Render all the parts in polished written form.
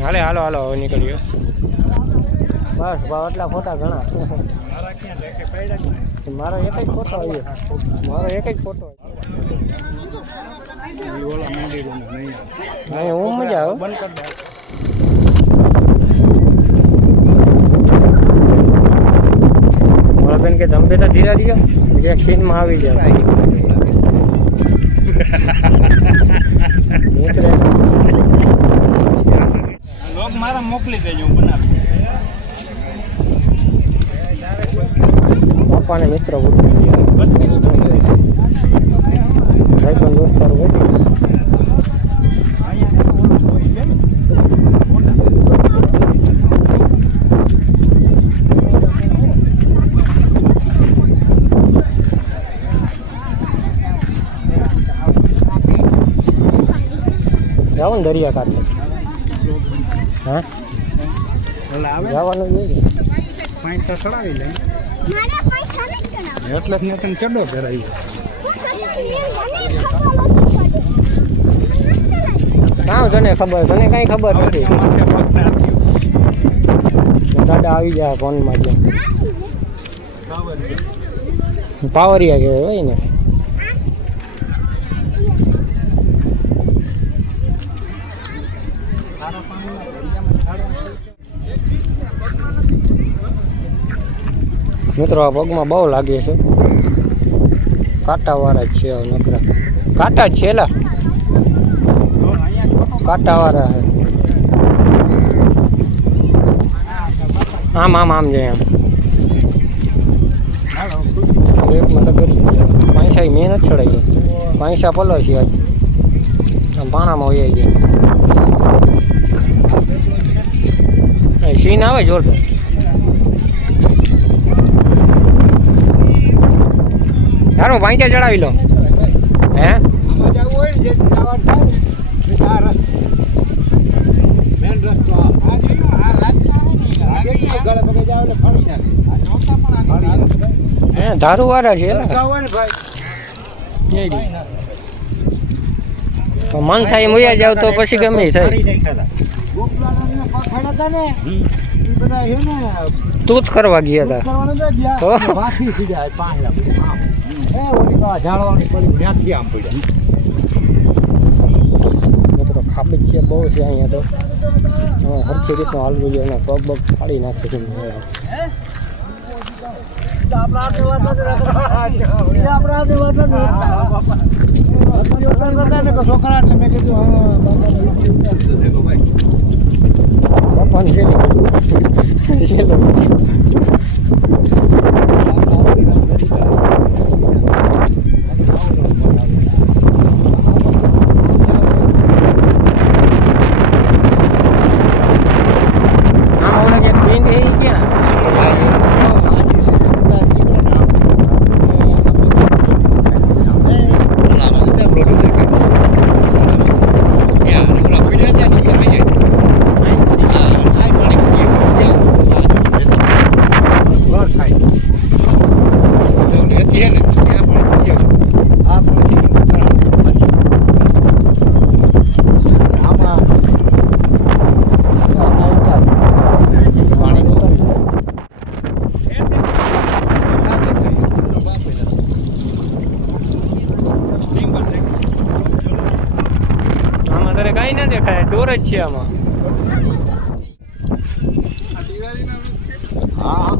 હાલે હાલો હાલો હવે નીકળીએ બસ ભાવ એટલા ફોટા ઘણા મારો એક જ ફોટો આવ્યો મારો એક જ ફોટો નહીં હું મજા આવે બંધ કરી દો બેન કે તમે બેટા ધીરા દિયો એક સીનમાં આવી જાય લોક મારા મોકલી દેજો હું બનાવી બાપાને મિત્ર ભાઈ પણ દોસ્તારો હોય જાઓ ને દરિયા કાંઠે હા જવાનું નહીં પૈસા ચડાવી લે એટલે જ તને ચડો કરાવી કાં તને ખબર તને કઈ ખબર નથી દાદા આવી જાય ફોનમાં જેમ પાવરિયા કહેવાય હોય ને મિત્રો આ પગમાં બહુ લાગે છે કાંટાવાળા જ છે નકરા કાંટા જ છે એલા કાંટાવાળા આમ આમ આમ જાય આમ રેટમાં તો કરી પૈસા મેં નથી ચડાવી પૈસા પલો છે આજ આમ પાણામાં વહી જાય સીન આવે જોરદાર યાર હું પાંચા ચડાવી લો હે ધારું વાળા છે મન થાય મુયા જાવ તો પછી ગમે થાય તું જ કરવા ગયા હતા ખાબી છે બહુ છે અહીંયા તો હરખી રીતનો હાલવું જોઈએ પગ બગ ફાડી નાખે છે છોકરા એટલે મેં કીધું કઈ ના દેખાય ડોર જ છે આમાં હા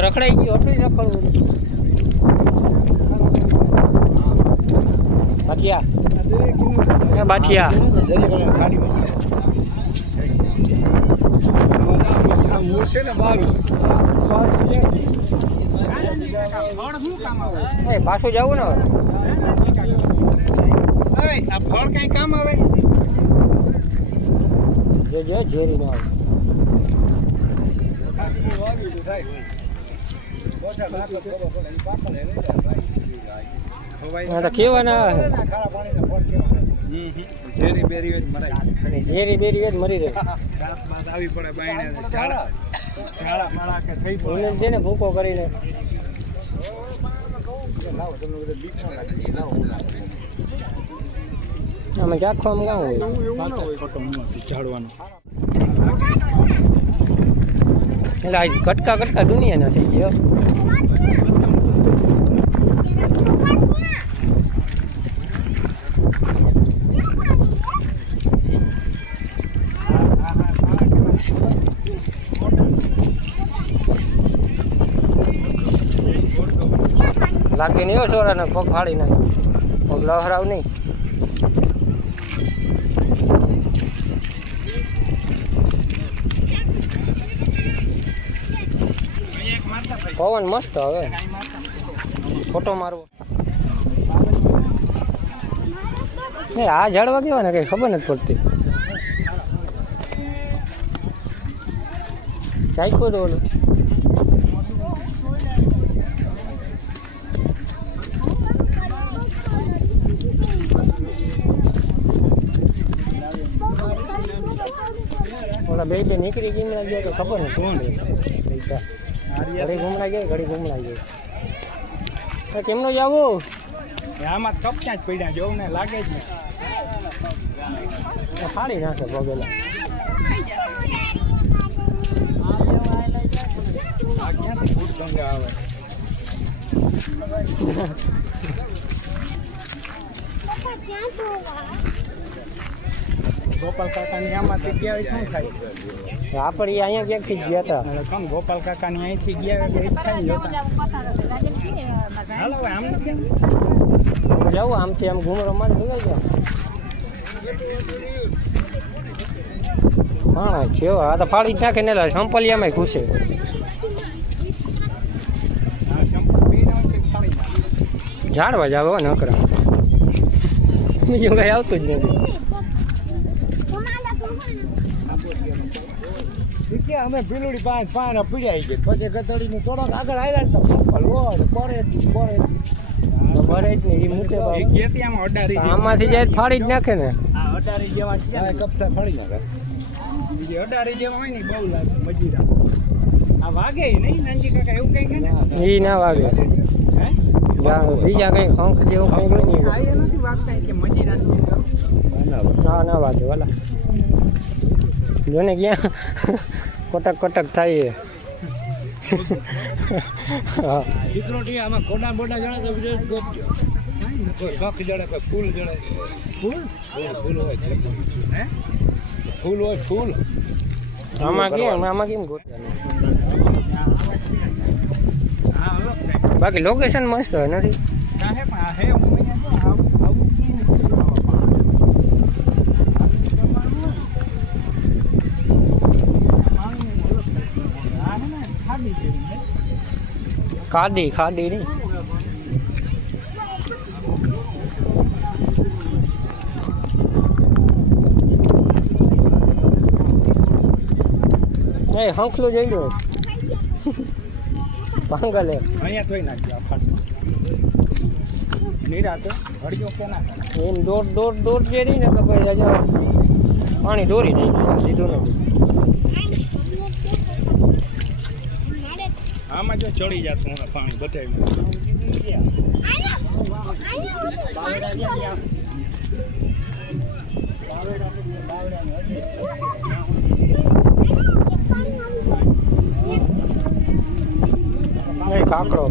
રખડાઈ ગયું એટલું જ રખડવું બાઠિયા બાઠિયા છે ને મારું પાછું જવું ને હવે આ ફળ કઈ કામ આવે જે ઝેરી ના આવે કેવાના ઝેરી બેરી જ મરી રહે આવી પડે બાયણે ઝાડા માળા કે થઈ પડે જેને ભૂકો કરીને લાવો તમને અમે ચાખો આમ ગામ હોય ઝાડવાનું એટલે આ કટકા દુનિયાના થઈ ગયો. લાગે નહીં હો છોરાને પગ ફાડી નાખ્યો. પગ લહરાવ નહીં. પવન મસ્ત હવે ફોટો મારવો. આ ઝાડવા કેવા ને કઈ ખબર નથી પડતી. ચાખ્યું તો ઓલું ઓલા બે નીકળી ગઈ ગયા તો ખબર ને કોણ ઘડી ઘૂમડા જાય ઘડી ઘૂમડા જાય. કેમનો જાવો આમાં કપ ક્યાં જ પડ્યા જોવું ને લાગે જ ને ફાડી નાખે પગેલા. આ ક્યાંથી ફૂટ ગંગા આવે ગોપાલ કાકાની આમાંથી ગયા શું થાય આપણે અહીંયા ક્યાંકથી જ ગયા હતા. કમ ગોપાલ કાકાની અહીંથી ગયા હાલો આમ જાઉં આમથી આમ ઘૂમરો મારે ભૂલાઈ જાવ. હા જેવો આ તો ફાડી જ નાખે ને સંપલિયામાં ઘૂસે. ઝાડવા જાવ નકરા બીજું કઈ આવતું જ નથી. અમે પીલુડી પાના પીડાઈ ગઈ પછી ગધડીને થોડોક આગળ આવ્યા ને તો પપ્પલ બરે જ ને એ મૂકે આમાંથી જાય ફાડી જ નાખે ને. અડારી જેવા કપડા ફાડી નાખે. અડારી જેવા હોય ને બહુ લાગે મજીરા. આ વાગે નહીં નાનજી કાકા એવું કઈ કે એ ના વાગે. બીજા કઈ શંખ જેવું કઈ હોય નહીં. નથી વાગતા કે મજીરા ના વાગે વાલા જોને ક્યાં કટક થાય. હા દીકરો આમાં કોડા બોડા જણા તો વિડિયો ગોપજો. કોઈ શોખ જડે કોઈ ફૂલ જડે. ફૂલ હોય હે ફૂલ હોય ફૂલ. આમાં કેમ ગોઠવ્યા બાકી લોકેશન મસ્ત હોય નથી. ખાડી નહીં એ હંખલું જઈ લો પાંગલે અહીંયા ધોઈ નાખ્યો આ નિરાતે ઘડીઓ કે ના એમ દોડ જે રહી ને કે ભાઈ પાણી દોરી નહીં સીધું નથી. આમાં જો ચડી જતું પાણી બધામાં. કાકડો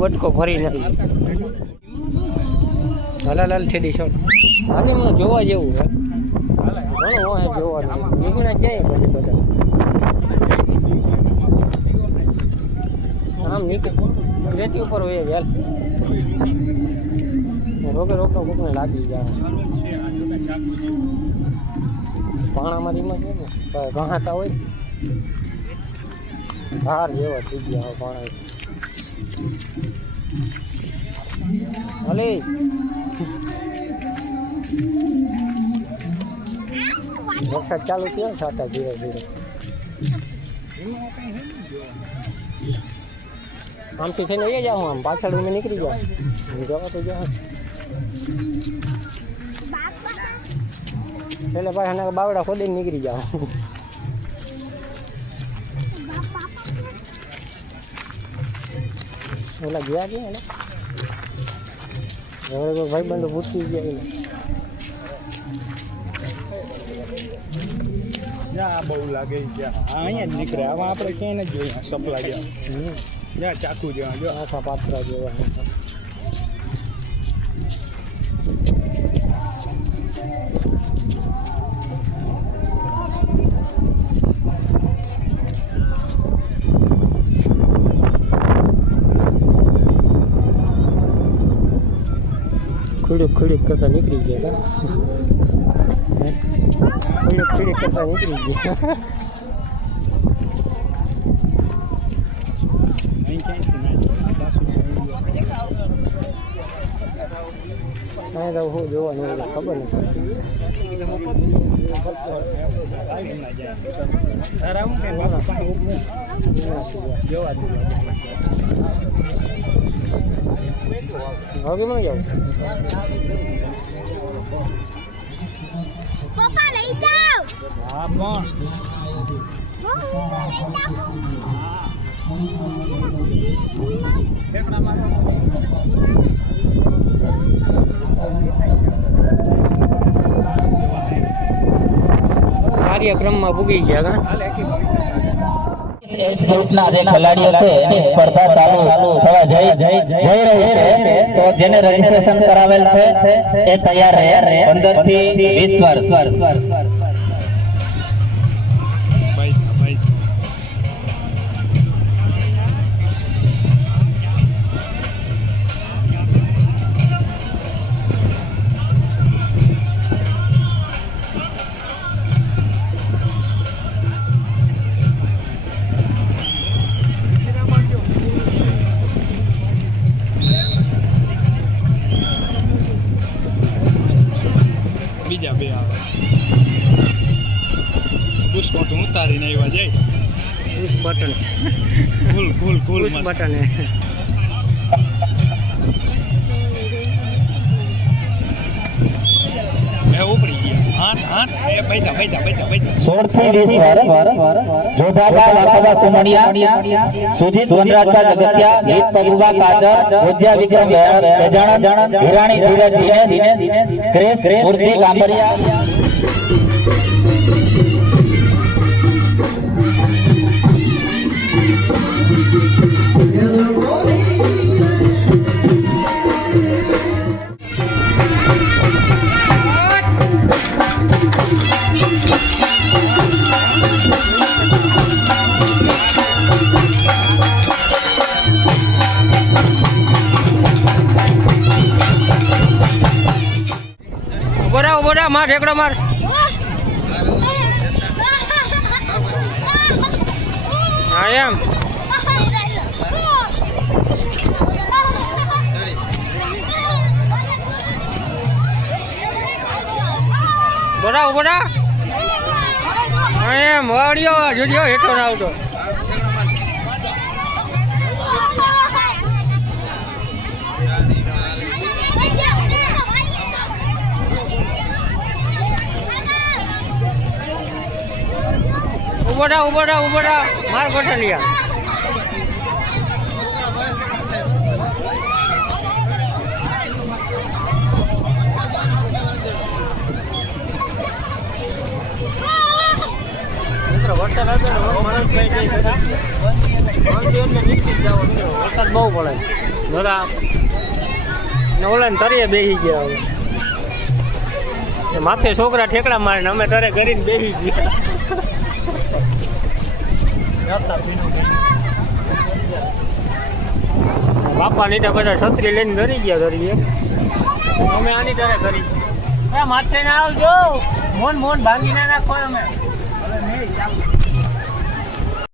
બટકો ભરી નથી. હલાલ છેડી છો હાલે મને જોવા જેવું હે ઘણું હોય જોવાનું. નીકળ્યા જાય પછી બધા આમ નીકળી રેતી ઉપર હોય યાર રોગનો કોકને લાગી જાય. પાણામાં રીમાં છે ને ઘાટા હોય ધાર જેવા થઈ ગયા હોય પાણા. હલે વરસાદ ચાલુ થયો ને છાટા ધીરે ધીરે. આમથી થઈને એ જાઉં આમ પાછળ અમે નીકળી જાઉં જવા તો જાઉં એટલે ભાઈ બાવડા ખોદીને નીકળી જાઉં. ઓલા ગયા છે ને હવે તો ભાઈ બંધ પૂછી ગયા એને યા બહુ લાગે ગયા અહીંયા જ નીકળે આવા આપણે ક્યાંય ન જોઈએ સપલા ગયા યા ચાકુ જેવા જો આશા પાત્રા જેવા ખુડીક કરતા નીકળી ગયા ખુડીક કરતા નીકળી ગયા અહીં તો હું જોવાનું ખબર નથી જોવા ભાગીમાં જાઉં પપ્પા લઈ જાઓ હા પણ કાર્યક્રમમાં પૂગી ગયા એજ ગ્રુપના જે ખેલાડીઓ છે એની સ્પર્ધા ચાલુ થવા જઈ રહી છે તો જેને રજીસ્ટ્રેશન કરાવેલ છે એ તૈયાર રહે 15 થી 20 વર્ષ બીજા બે આવે પુશ કોટું ઉતારીને આવ્યા જાય પુશ બટન કુલ પુશ બટન એ ઉપડી ગયા આઠ એ બેઠા 16 થી 20 વર્ષ જોધાબા વાકબા સુમણિયા સુજીત વનરાજબા જગતિયા લીપ પબુબા કાજર ભોજ્યા વિક્રમ બેજાણન હિરાણી ધીરજ દિનેશ ક્રેસ મુરજી ગાંભરિયા બોરા માર ઢેકડો માર હા એમ બોરા હા એમ વાળ્યો જોજો હેઠો ના આવતો ઉભો રહો માર ગોઠલિયા વરસાદ બહુ પડે બધા ઓલા તરીએ બેસી ગયા હવે માથે છોકરા ઠેકડા મારે ને અમે તરે કરીને બેસી ગયા બાપા નીચે બધા છત્રી લઈને ધરી ગયા ધરીએ અમે આની તરે કરી માથે ના આવજો મોન ભાંગી ના નાખો અમે હવે નહીં ચાલો